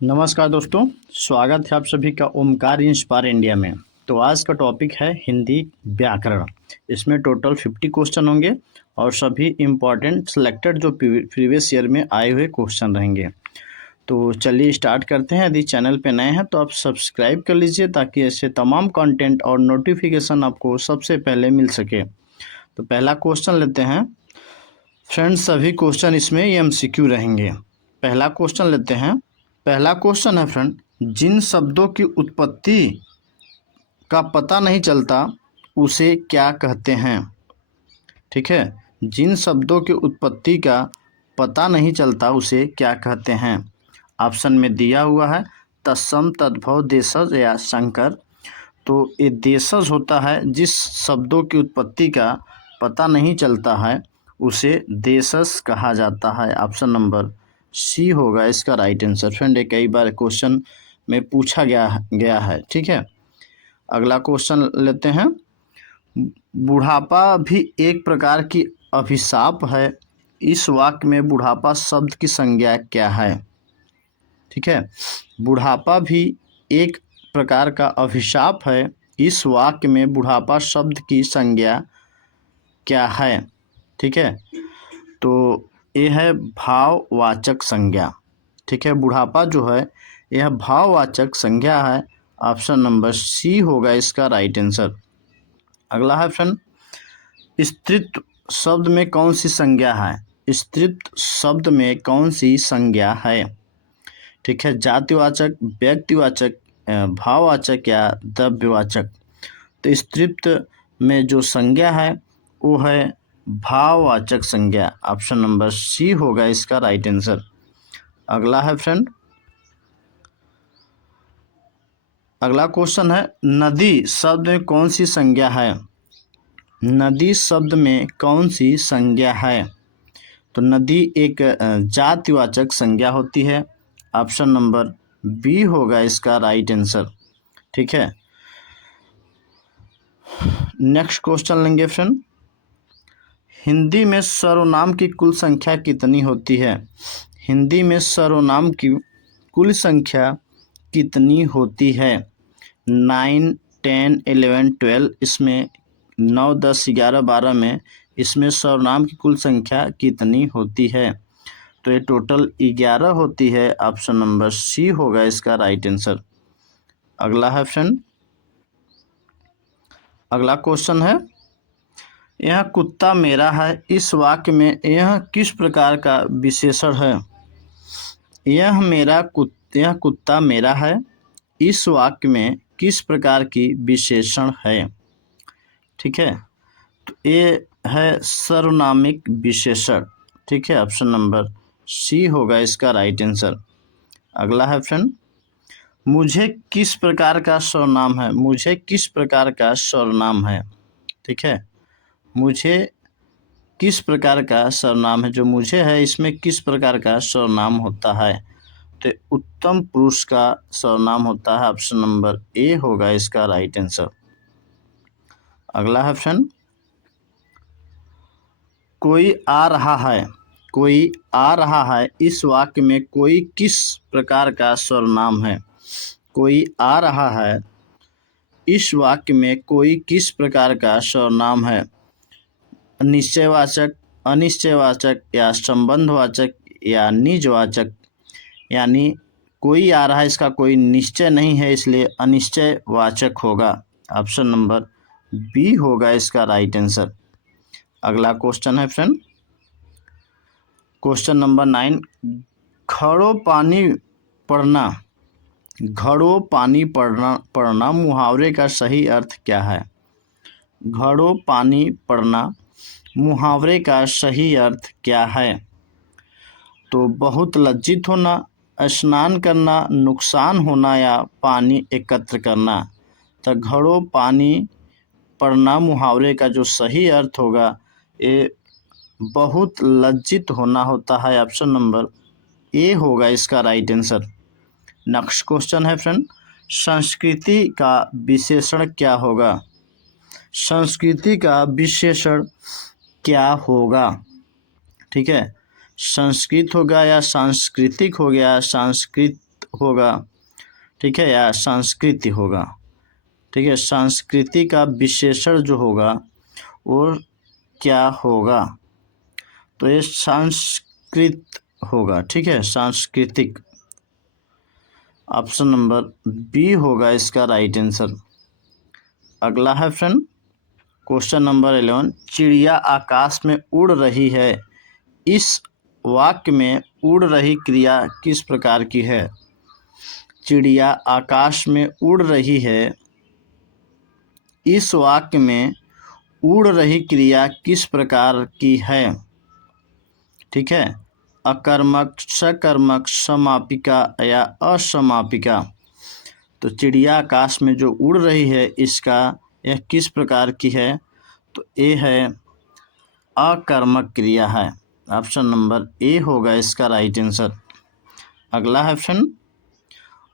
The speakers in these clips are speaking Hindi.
नमस्कार दोस्तों, स्वागत है आप सभी का ओमकार इंस्पायर इंडिया में। तो आज का टॉपिक है हिंदी व्याकरण। इसमें टोटल 50 क्वेश्चन होंगे और सभी इम्पॉर्टेंट सिलेक्टेड जो प्रीवियस ईयर में आए हुए क्वेश्चन रहेंगे। तो चलिए स्टार्ट करते हैं। यदि चैनल पे नए हैं तो आप सब्सक्राइब कर लीजिए ताकि ऐसे तमाम कंटेंट और नोटिफिकेशन आपको सबसे पहले मिल सके। तो पहला क्वेश्चन लेते हैं फ्रेंड्स। सभी क्वेश्चन इसमें MCQ रहेंगे। पहला क्वेश्चन लेते हैं। पहला क्वेश्चन है फ्रेंड, जिन शब्दों की उत्पत्ति का पता नहीं चलता उसे क्या कहते हैं। ठीक है, जिन शब्दों की उत्पत्ति का पता नहीं चलता उसे क्या कहते हैं। ऑप्शन में दिया हुआ है तत्सम, तद्भव, देशज या संकर। तो ये देशज होता है, जिस शब्दों की उत्पत्ति का पता नहीं चलता है उसे देशज कहा जाता है। ऑप्शन नंबर सी होगा इसका राइट आंसर। फ्रेंड, ये कई बार क्वेश्चन में पूछा गया है। ठीक है, अगला क्वेश्चन लेते हैं। बुढ़ापा भी एक प्रकार की अभिशाप है, इस वाक्य में बुढ़ापा शब्द की संज्ञा क्या है। ठीक है, बुढ़ापा भी एक प्रकार का अभिशाप है, इस वाक्य में बुढ़ापा शब्द की संज्ञा क्या है। ठीक है, तो ये है भाववाचक संज्ञा। ठीक है, बुढ़ापा जो है यह भाववाचक संज्ञा है। ऑप्शन नंबर सी होगा इसका राइट आंसर। अगला है फ्रेंड, स्त्रीत्व शब्द में कौन सी संज्ञा है। स्त्रीत्व शब्द में कौन सी संज्ञा है। ठीक है, जातिवाचक, व्यक्तिवाचक, भाववाचक या द्रव्यवाचक। तो स्त्रीत्व में जो संज्ञा है वो है भाववाचक संज्ञा। ऑप्शन नंबर सी होगा इसका राइट आंसर। अगला है फ्रेंड, अगला क्वेश्चन है, नदी शब्द में कौन सी संज्ञा है। नदी शब्द में कौन सी संज्ञा है। तो नदी एक जातिवाचक संज्ञा होती है। ऑप्शन नंबर बी होगा इसका राइट आंसर। ठीक है, नेक्स्ट क्वेश्चन लेंगे फ्रेंड। हिंदी में सर्वनाम की कुल संख्या कितनी होती है। हिंदी में सर्वनाम की कुल संख्या कितनी होती है। 9, 10, 11, 12, इसमें 9, 10, 11, 12 में इसमें सर्वनाम की कुल संख्या कितनी होती है। तो ये टोटल 11 होती है। ऑप्शन नंबर सी होगा इसका राइट आंसर। अगला है फ्रेंड, अगला क्वेश्चन है, यह कुत्ता मेरा है, इस वाक्य में यह किस प्रकार का विशेषण है। यह कुत्ता मेरा है, इस वाक्य में किस प्रकार की विशेषण है। ठीक है, तो ये है सर्वनामिक विशेषण। ठीक है, ऑप्शन नंबर सी होगा इसका राइट आंसर। अगला है फ्रेंड, मुझे किस प्रकार का सर्वनाम है। मुझे किस प्रकार का सर्वनाम है। ठीक है, मुझे किस प्रकार का सर्वनाम है। जो मुझे है इसमें किस प्रकार का सर्वनाम होता है। तो उत्तम पुरुष का सर्वनाम होता है। ऑप्शन नंबर ए होगा इसका राइट आंसर। अगला है फ्रेंड, कोई आ रहा है, कोई आ रहा है, इस वाक्य में कोई किस प्रकार का सर्वनाम है। कोई आ रहा है, इस वाक्य में कोई किस प्रकार का सर्वनाम है। निश्चयवाचक, अनिश्चयवाचक या संबंधवाचक या निजवाचक। यानी कोई आ रहा है, इसका कोई निश्चय नहीं है, इसलिए अनिश्चयवाचक होगा। ऑप्शन नंबर बी होगा इसका राइट आंसर। अगला क्वेश्चन है फ्रेंड, क्वेश्चन नंबर 9, घड़ों पानी पड़ना, घड़ों पानी पड़ना मुहावरे का सही अर्थ क्या है। घड़ों पानी पड़ना मुहावरे का सही अर्थ क्या है। तो बहुत लज्जित होना, स्नान करना, नुकसान होना या पानी एकत्र करना। तो घड़ों पानी पड़ना मुहावरे का जो सही अर्थ होगा ये बहुत लज्जित होना होता है। ऑप्शन नंबर ए होगा इसका राइट आंसर। नेक्स्ट क्वेश्चन है फ्रेंड, संस्कृति का विशेषण क्या होगा। संस्कृति का विशेषण क्या होगा। ठीक है, संस्कृत होगा या सांस्कृतिक हो गया, संस्कृत होगा, ठीक है, या संस्कृति होगा, ठीक है। संस्कृति का विशेषण जो होगा वो क्या होगा, तो ये संस्कृत होगा, ठीक है, सांस्कृतिक। ऑप्शन नंबर बी होगा इसका राइट आंसर। अगला है फ्रेंड क्वेश्चन नंबर 11, चिड़िया आकाश में उड़ रही है, इस वाक्य में उड़ रही क्रिया किस प्रकार की है। चिड़िया आकाश में उड़ रही है, इस वाक्य में उड़ रही क्रिया किस प्रकार की है, ठीक है, अकर्मक, सकर्मक, समापिका या असमापिका। तो चिड़िया आकाश में जो उड़ रही है इसका यह किस प्रकार की है, तो ये है अकर्मक क्रिया है। ऑप्शन नंबर ए होगा इसका राइट आंसर। अगला है फ्रेंड,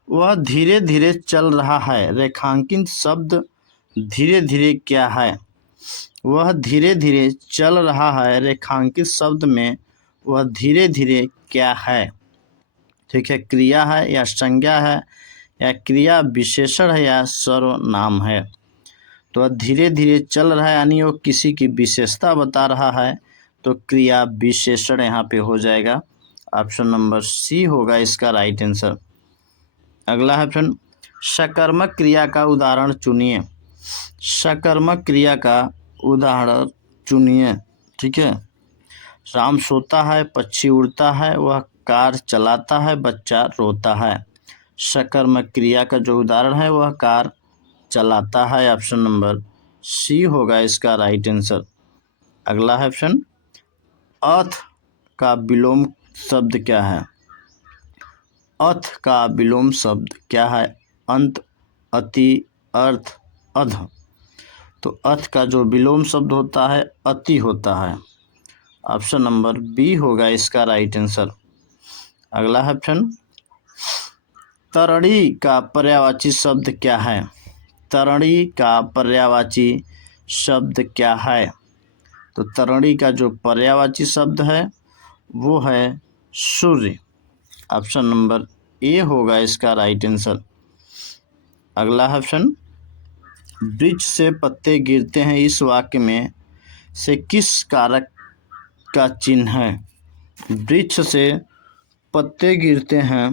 वह धीरे धीरे चल रहा है, रेखांकित शब्द धीरे धीरे क्या है। वह धीरे धीरे चल रहा है, रेखांकित शब्द में वह धीरे धीरे क्या है, ठीक है, क्रिया है या संज्ञा है या क्रिया विशेषण है या सर्वनाम है। तो वह धीरे धीरे चल रहा है यानी वो किसी की विशेषता बता रहा है, तो क्रिया विशेषण यहाँ पे हो जाएगा। ऑप्शन नंबर सी होगा इसका राइट आंसर। अगला है फ्रेंड, सकर्मक क्रिया का उदाहरण चुनिए। सकर्मक क्रिया का उदाहरण चुनिए, ठीक है। राम सोता है, पक्षी उड़ता है, वह कार चलाता है, बच्चा रोता है। सकर्मक क्रिया का जो उदाहरण है वह कार चलाता है। ऑप्शन नंबर सी होगा इसका राइट आंसर। अगला है फ्रेंड, अथ का विलोम शब्द क्या है। अथ का विलोम शब्द क्या है, अंत, अति, अर्थ, अध। तो अथ का जो विलोम शब्द होता है अति होता है। ऑप्शन नंबर बी होगा इसका राइट आंसर। अगला है फ्रेंड, तरणी का पर्यायवाची शब्द क्या है। तरणी का पर्यायवाची शब्द क्या है, तो तरणी का जो पर्यायवाची शब्द है वो है सूर्य। ऑप्शन नंबर ए होगा इसका राइट आंसर। अगला है फ्रेंड, वृक्ष से पत्ते गिरते हैं, इस वाक्य में से किस कारक का चिन्ह है। वृक्ष से पत्ते गिरते हैं,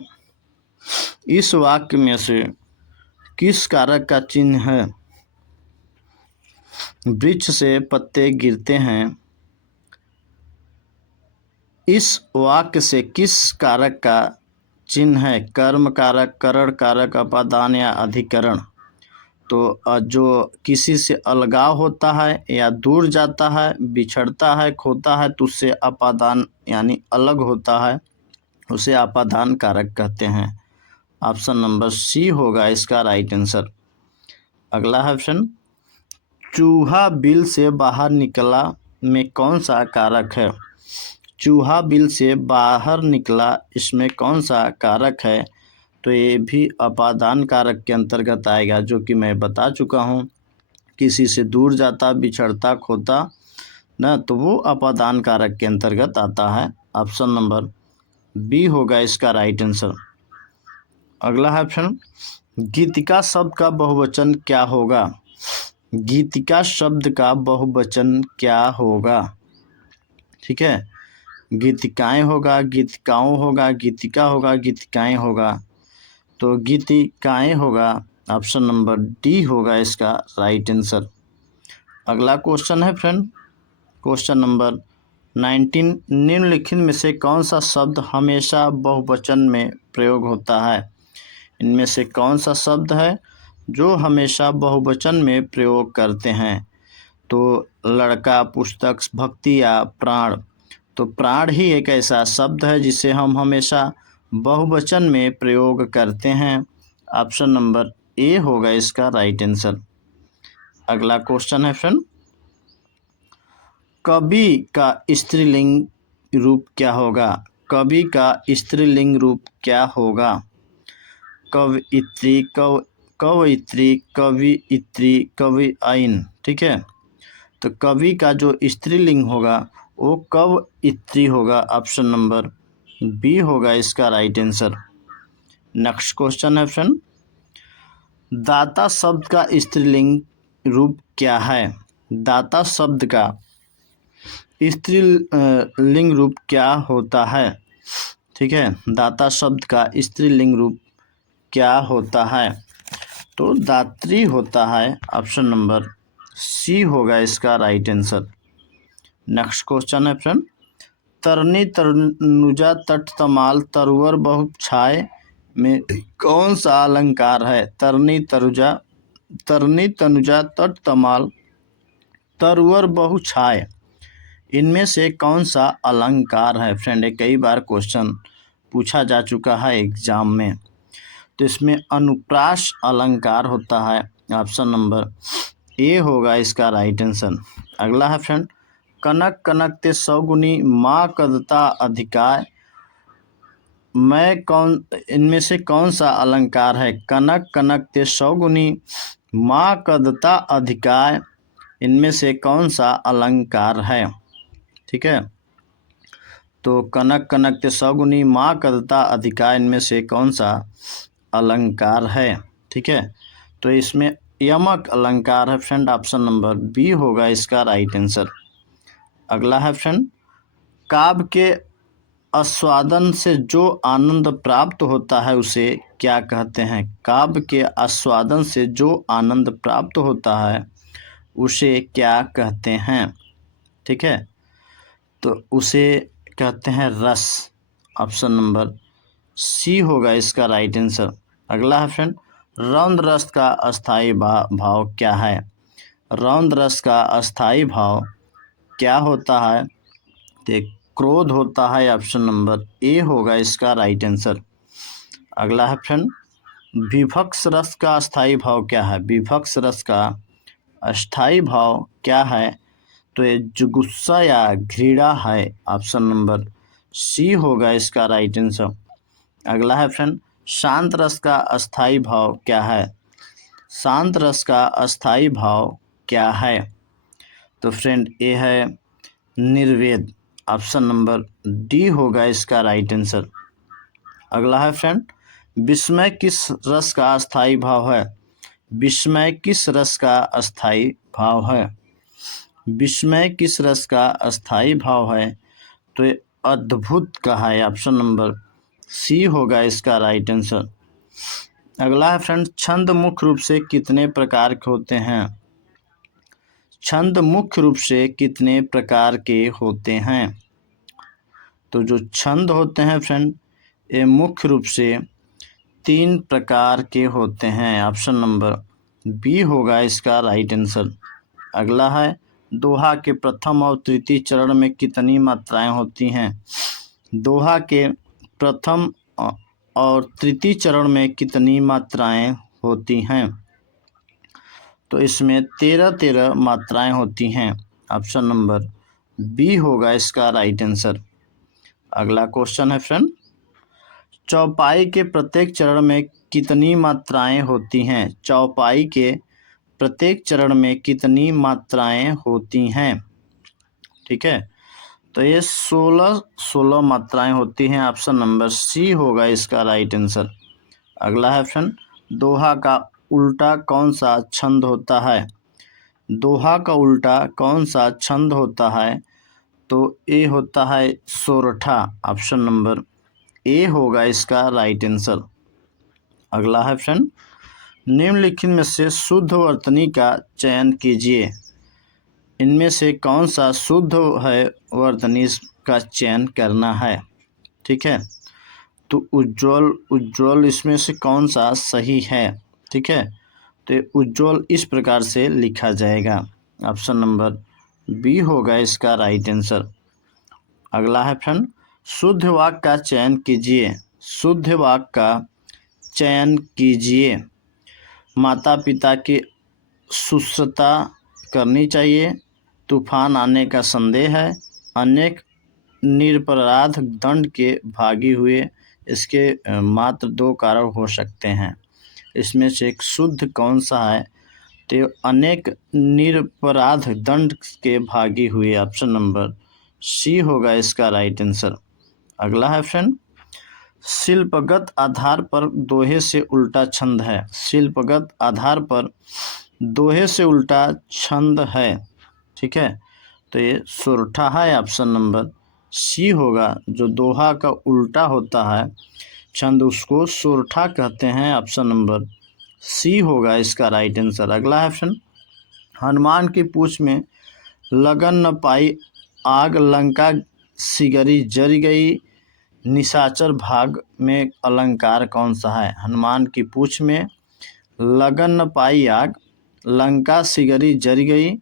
इस वाक्य में से किस कारक का चिन्ह है। वृक्ष से पत्ते गिरते हैं, इस वाक्य से किस कारक का चिन्ह है, कर्म कारक, करण कारक, अपादान या अधिकरण। तो जो किसी से अलगाव होता है या दूर जाता है, बिछड़ता है, खोता है, तो उससे अपादान यानी अलग होता है, उसे अपादान कारक कहते हैं। ऑप्शन नंबर सी होगा इसका राइट आंसर। अगला है फ्रेंड, चूहा बिल से बाहर निकला में कौन सा कारक है। चूहा बिल से बाहर निकला, इसमें कौन सा कारक है, तो ये भी अपादान कारक के अंतर्गत आएगा, जो कि मैं बता चुका हूँ। किसी से दूर जाता, बिछड़ता, खोता ना, तो वो अपादान कारक के अंतर्गत आता है। ऑप्शन नंबर बी होगा इसका राइट आंसर। अगला है फ्रेंड, गीतिका शब्द का बहुवचन क्या होगा। गीतिका शब्द का बहुवचन क्या होगा, ठीक है, गीतिकाएं होगा, गीतिकाओं होगा, गीतिका होगा, गीतिकाएं होगा, तो गीतिकाएं होगा। ऑप्शन नंबर डी होगा इसका राइट आंसर। अगला क्वेश्चन है फ्रेंड क्वेश्चन नंबर 19, निम्नलिखित में से कौन सा शब्द हमेशा बहुवचन में प्रयोग होता है। इनमें से कौन सा शब्द है जो हमेशा बहुवचन में प्रयोग करते हैं, तो लड़का, पुस्तक, भक्ति या प्राण। तो प्राण ही एक ऐसा शब्द है जिसे हम हमेशा बहुवचन में प्रयोग करते हैं। ऑप्शन नंबर ए होगा इसका राइट आंसर। अगला क्वेश्चन है फ्रेंड, कवि का स्त्रीलिंग रूप क्या होगा। कवि का स्त्रीलिंग रूप क्या होगा, कवयित्री, कवयित्री, कवियित्री, कवियिन, ठीक है। तो कवि का जो स्त्रीलिंग होगा वो कवयित्री होगा। ऑप्शन नंबर बी होगा इसका राइट आंसर। नेक्स्ट क्वेश्चन है फ्रेंड, दाता शब्द का स्त्रीलिंग रूप क्या है? दाता शब्द का स्त्रीलिंग रूप क्या होता है? ठीक है, दाता शब्द का स्त्रीलिंग रूप क्या होता है? तो दात्री होता है। ऑप्शन नंबर सी होगा इसका राइट आंसर। नेक्स्ट क्वेश्चन है फ्रेंड, तरनी तनुजा तट तमाल तरुवर बहुत छाए में कौन सा अलंकार है? तरनी तनुजा तट तमाल तरुवर बहु छाए, इनमें से कौन सा अलंकार है? फ्रेंड, ये कई बार क्वेश्चन पूछा जा चुका है एग्जाम में। तो इसमें अनुप्रास अलंकार होता है। ऑप्शन नंबर ए होगा इसका राइट आंसर। अगला है फ्रेंड, कनक कनक ते सौगुनी माँ कदता अधिकाय, इनमें से कौन सा अलंकार है? कनक कनक ते सौगुनी माँ कदता अधिकाय, इनमें से कौन सा अलंकार है? ठीक है, तो कनक कनक ते सौगुनी माँ कदता अधिकाय, इनमें से कौन सा अलंकार है? ठीक है, तो इसमें यमक अलंकार है फ्रेंड। ऑप्शन नंबर बी होगा इसका राइट आंसर। अगला है फ्रेंड, काव्य के आस्वादन से जो आनंद प्राप्त होता है उसे क्या कहते हैं? काव्य के आस्वादन से जो आनंद प्राप्त होता है उसे क्या कहते हैं? ठीक है, तो उसे कहते हैं रस। ऑप्शन नंबर सी होगा इसका राइट आंसर। अगला है फ्रेंड, रौद्र रस का अस्थाई भाव क्या है? रौद्र रस का अस्थाई भाव क्या होता है? तो क्रोध होता है। ऑप्शन नंबर ए होगा इसका राइट आंसर। अगला है फ्रेंड, विभक्स रस का अस्थाई भाव क्या है? विभक्स रस का अस्थाई भाव क्या है? तो ये जुगुस्सा या घृणा है। ऑप्शन नंबर सी होगा इसका राइट आंसर। अगला है फ्रेंड, शांत रस का अस्थाई भाव क्या है? शांत रस का अस्थाई भाव क्या है? तो फ्रेंड ये है निर्वेद। ऑप्शन नंबर डी होगा इसका राइट आंसर। अगला है फ्रेंड, विस्मय किस रस का अस्थाई भाव है? विस्मय किस रस का अस्थाई भाव है? विस्मय किस रस का अस्थाई भाव है? तो ये अद्भुत का है। ऑप्शन नंबर सी होगा इसका राइट आंसर। अगला है फ्रेंड, छंद मुख्य रूप से कितने प्रकार के होते हैं? छंद मुख्य रूप से कितने प्रकार के होते हैं? तो जो छंद होते हैं फ्रेंड, ये मुख्य रूप से 3 प्रकार के होते हैं। ऑप्शन नंबर बी होगा इसका राइट आंसर। अगला है, दोहा के प्रथम और तृतीय चरण में कितनी मात्राएं होती हैं? दोहा के प्रथम और तृतीय चरण में कितनी मात्राएं होती हैं? तो इसमें 13 मात्राएं होती हैं। ऑप्शन नंबर बी होगा इसका राइट आंसर। अगला क्वेश्चन है फ्रेंड, चौपाई के प्रत्येक चरण में कितनी मात्राएं होती हैं? चौपाई के प्रत्येक चरण में कितनी मात्राएं होती हैं? ठीक है, तो ये 16 मात्राएं होती हैं। ऑप्शन नंबर सी होगा इसका राइट आंसर। अगला है फ्रेंड, दोहा का उल्टा कौन सा छंद होता है? दोहा का उल्टा कौन सा छंद होता है? तो ए होता है सोरठा। ऑप्शन नंबर ए होगा इसका राइट आंसर। अगला है फ्रेंड, निम्नलिखित में से शुद्ध वर्तनी का चयन कीजिए। इनमें से कौन सा शुद्ध है वर्तनी का चयन करना है? ठीक है, तो उज्ज्वल इसमें से कौन सा सही है? ठीक है, तो उज्ज्वल इस प्रकार से लिखा जाएगा। ऑप्शन नंबर बी होगा इसका राइट आंसर। अगला है फ्रेंड, शुद्ध वाक्य का चयन कीजिए। शुद्ध वाक्य का चयन कीजिए। माता पिता की शुश्रूषा करनी चाहिए, तूफान आने का संदेह है, अनेक निरपराध दंड के भागी हुए, इसके मात्र 2 कारण हो सकते हैं। इसमें से एक शुद्ध कौन सा है? तो अनेक निरपराध दंड के भागी हुए। ऑप्शन नंबर सी होगा इसका राइट आंसर। अगला है फ्रेंड, शिल्पगत आधार पर दोहे से उल्टा छंद है। शिल्पगत आधार पर दोहे से उल्टा छंद है। ठीक है, तो ये सोरठा है, ऑप्शन नंबर सी होगा। जो दोहा का उल्टा होता है छंद उसको सोरठा कहते हैं, ऑप्शन नंबर सी होगा इसका राइट आंसर। अगला ऑप्शन, हनुमान की पूंछ में लगन न पाई आग, लंका सिगरी जर गई, निशाचर भाग में अलंकार कौन सा है। हनुमान की पूंछ में लगन न पाई आग, लंका सिगरी जर गई,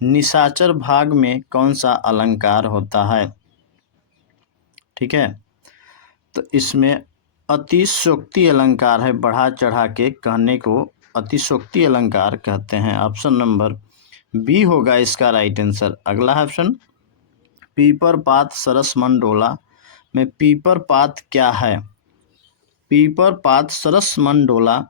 निशाचर भाग में कौन सा अलंकार होता है। ठीक है, तो इसमें अतिशयोक्ति अलंकार है, बढ़ा चढ़ा के कहने को अतिशयोक्ति अलंकार कहते हैं। ऑप्शन नंबर बी होगा इसका राइट आंसर। अगला ऑप्शन, पीपर पात सरस मन डोला में पीपर पात क्या है। पीपर पात सरस मन डोला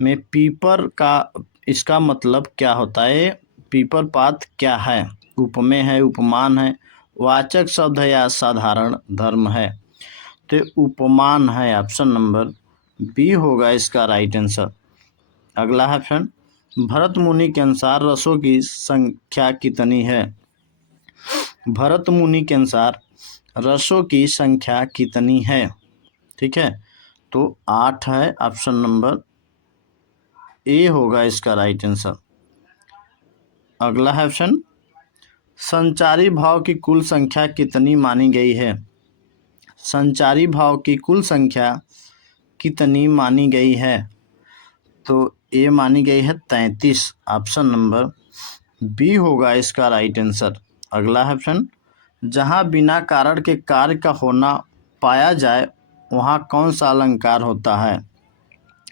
में पीपर का इसका मतलब क्या होता है। पीपर पात क्या है, उपमेय है, उपमान है, वाचक शब्द है या साधारण धर्म है। तो उपमान है, ऑप्शन नंबर बी होगा इसका राइट आंसर। अगला ऑप्शन, भरत मुनि के अनुसार रसों की संख्या कितनी है। भरत मुनि के अनुसार रसों की संख्या कितनी है। ठीक है, तो 8 है, ऑप्शन नंबर ए होगा इसका राइट आंसर। अगला ऑप्शन, संचारी भाव की कुल संख्या कितनी मानी गई है। संचारी भाव की कुल संख्या कितनी मानी गई है। तो ए मानी गई है 33, ऑप्शन नंबर बी होगा इसका राइट आंसर। अगला ऑप्शन, जहाँ बिना कारण के कार्य का होना पाया जाए वहाँ कौन सा अलंकार होता है।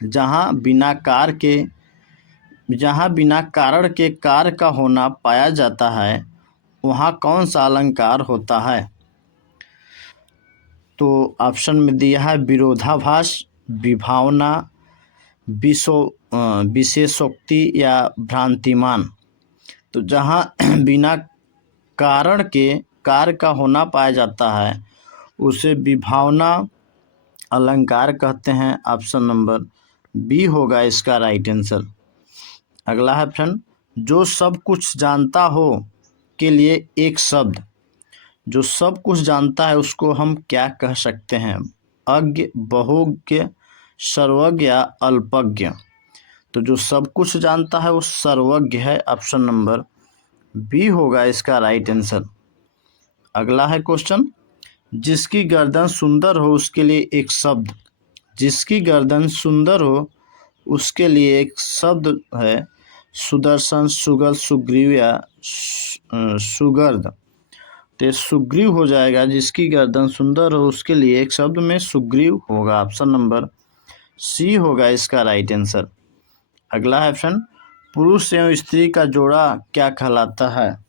जहाँ बिना कारण के कार्य का होना पाया जाता है वहाँ कौन सा अलंकार होता है। तो ऑप्शन में दिया है विरोधाभास, विभावना, विशेषोक्ति या भ्रांतिमान। तो जहाँ बिना कारण के कार्य का होना पाया जाता है उसे विभावना अलंकार कहते हैं। ऑप्शन नंबर बी होगा इसका राइट आंसर। अगला ऑप्शन, जो सब कुछ जानता हो के लिए एक शब्द। जो सब कुछ जानता है उसको हम क्या कह सकते हैं। अज्ञ, बहुज्ञ, सर्वज्ञ या अल्पज्ञ। तो जो सब कुछ जानता है वो सर्वज्ञ है, ऑप्शन नंबर बी होगा इसका राइट आंसर। अगला है क्वेश्चन, जिसकी गर्दन सुंदर हो उसके लिए एक शब्द। जिसकी गर्दन सुंदर हो उसके लिए एक शब्द है सुदर्शन, सुगल, सुग्रीव या सुगर्द। तो सुग्रीव हो जाएगा। जिसकी गर्दन सुंदर हो उसके लिए एक शब्द में सुग्रीव होगा, ऑप्शन नंबर सी होगा इसका राइट आंसर। अगला ऑप्शन, पुरुष एवं स्त्री का जोड़ा क्या कहलाता है।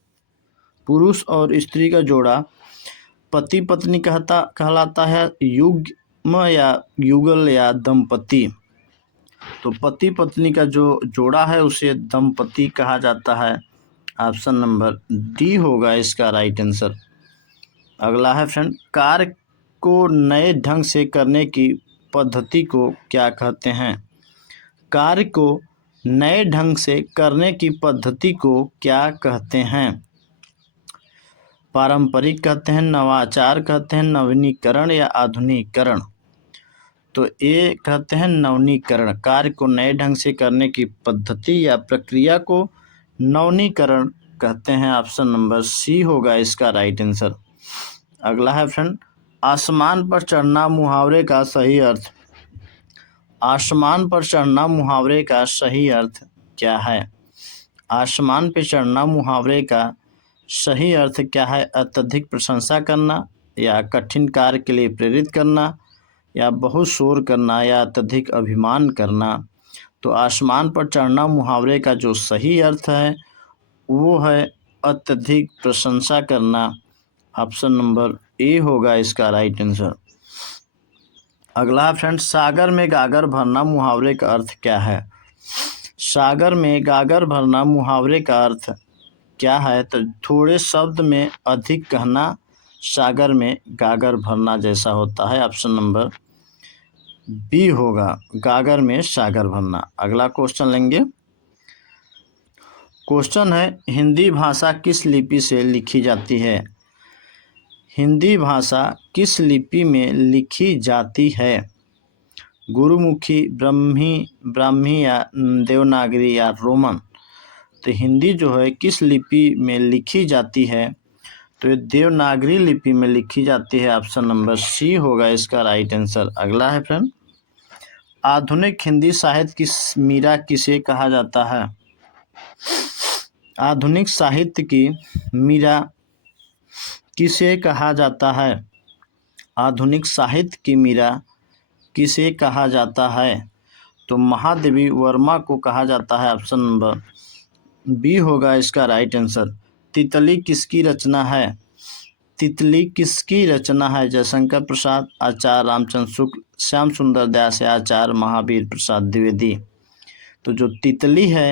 पुरुष और स्त्री का जोड़ा पति पत्नी कहलाता है, युग्म या युगल या दंपति। तो पति पत्नी का जो जोड़ा है उसे दंपति कहा जाता है, ऑप्शन नंबर डी होगा इसका राइट आंसर। अगला है फ्रेंड, कार्य को नए ढंग से करने की पद्धति को क्या कहते हैं। कार्य को नए ढंग से करने की पद्धति को क्या कहते हैं। पारंपरिक कहते हैं, नवाचार कहते हैं, नवीनीकरण या आधुनिकीकरण। तो ये कहते हैं नवीनीकरण। कार्य को नए ढंग से करने की पद्धति या प्रक्रिया को नवीनीकरण कहते हैं, ऑप्शन नंबर सी होगा इसका राइट आंसर। अगला है फ्रेंड, आसमान पर चढ़ना मुहावरे का सही अर्थ। आसमान पर चढ़ना मुहावरे का सही अर्थ क्या है। आसमान पर चढ़ना मुहावरे का सही अर्थ क्या है। अत्यधिक प्रशंसा करना या कठिन कार्य के लिए प्रेरित करना या बहुत शोर करना या अत्यधिक अभिमान करना। तो आसमान पर चढ़ना मुहावरे का जो सही अर्थ है वो है अत्यधिक प्रशंसा करना, ऑप्शन नंबर ए होगा इसका राइट आंसर। अगला फ्रेंड, सागर में गागर भरना मुहावरे का अर्थ क्या है। सागर में गागर भरना मुहावरे का अर्थ क्या है। तो थोड़े शब्द में अधिक कहना सागर में गागर भरना जैसा होता है, ऑप्शन नंबर बी होगा गागर में सागर भरना। अगला क्वेश्चन लेंगे। क्वेश्चन है हिंदी भाषा किस लिपि से लिखी जाती है? हिंदी भाषा किस लिपि में लिखी जाती है? गुरुमुखी, ब्राह्मी या देवनागरी या रोमन? तो हिंदी जो है किस लिपि में लिखी जाती है? तो ये देवनागरी लिपि में लिखी जाती है। ऑप्शन नंबर सी होगा इसका राइट आंसर। अगला है फ्रेंड, आधुनिक हिंदी साहित्य की मीरा किसे कहा जाता है? आधुनिक साहित्य की मीरा किसे कहा जाता है? आधुनिक साहित्य की मीरा किसे कहा जाता है? तो महादेवी वर्मा को कहा जाता है। ऑप्शन नंबर बी होगा इसका राइट आंसर। तितली किसकी रचना है? तितली किसकी रचना है? जयशंकर प्रसाद, आचार्य रामचंद्र शुक्ल, श्याम सुंदर दयाल या आचार्य महावीर प्रसाद द्विवेदी? तो जो तितली है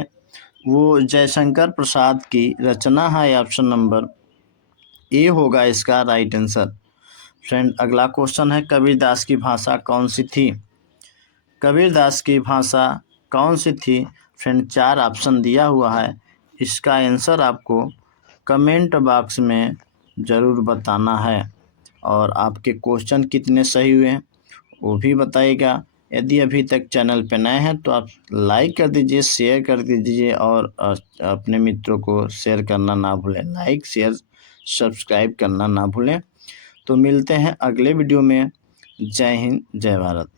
वो जयशंकर प्रसाद की रचना है। ऑप्शन नंबर ए होगा इसका राइट आंसर। फ्रेंड अगला क्वेश्चन है कबीरदास की भाषा कौन सी थी? कबीरदास की भाषा कौन सी थी? फ्रेंड 4 ऑप्शन दिया हुआ है, इसका आंसर आपको कमेंट बॉक्स में ज़रूर बताना है और आपके क्वेश्चन कितने सही हुए हैं वो भी बताइएगा। यदि अभी तक चैनल पर नए हैं तो आप लाइक कर दीजिए, शेयर कर दीजिए और अपने मित्रों को शेयर करना ना भूलें। लाइक, शेयर, सब्सक्राइब करना ना भूलें। तो मिलते हैं अगले वीडियो में। जय हिंद, जय भारत।